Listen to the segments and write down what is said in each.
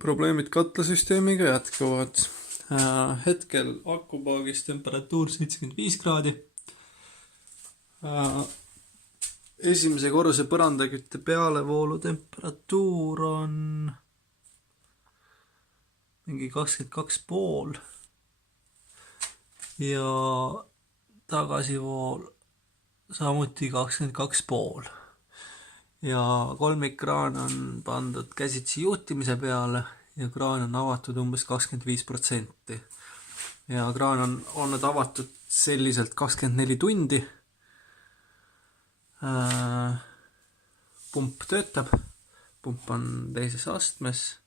probleemid katlasüsteemiga jätkuvad. Hetkel akupaagis temperatuur 75 kraadi. Esimese korruse põrandakütte pealevoolu temperatuur on mingi 22,5 ja tagasivool samuti 22,5 ja kolmikkraan on pandud käsitsi juhtimise peale ja kraan on avatud umbes 25% ja kraan on olnud avatud selliselt 24 tundi. Pump töötab, pump on teises astmes,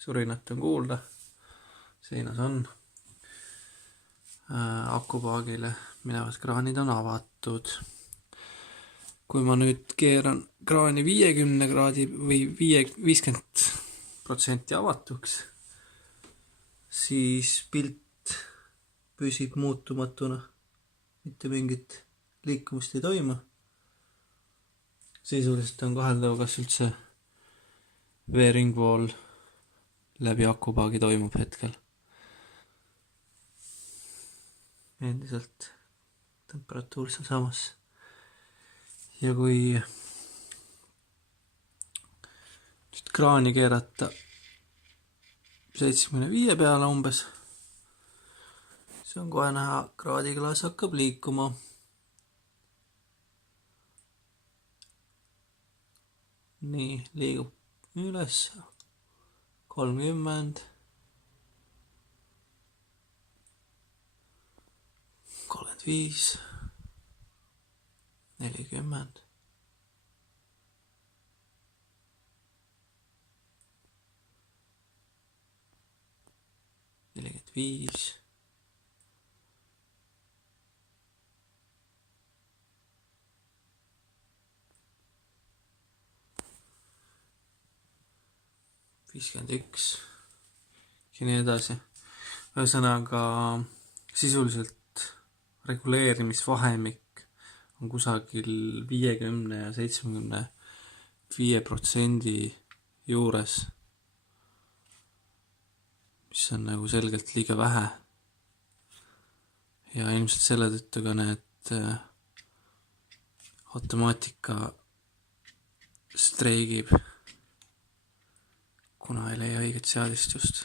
surinat on kuulda, seinas on. Akupaagile minevad kraanid on avatud. Kui ma nüüd keeran kraani 50 kraadi või 50% avatuks, siis pilt püsib muutumatuna, mitte mingit liikumist ei toimu. Sisuliselt on kaheldav, kas üldse veeringvool läbi akupaagi toimub hetkel. Endiselt temperatuur seal samas. Ja kui nüüd kraani keerata 75 peale umbes, siis on kohe näha, kraadiklaas hakkab liikuma. Nii, liigub üles 30, 35, 40, 45, 51 ja nii edasi. Ühesõnaga sisuliselt reguleerimisvahemik on kusagil 50 ja 75% juures, mis on nagu selgelt liiga vähe. Ja ilmselt selle tõttu ka need automaatika streigib, kuna ei leia õiget seadistust.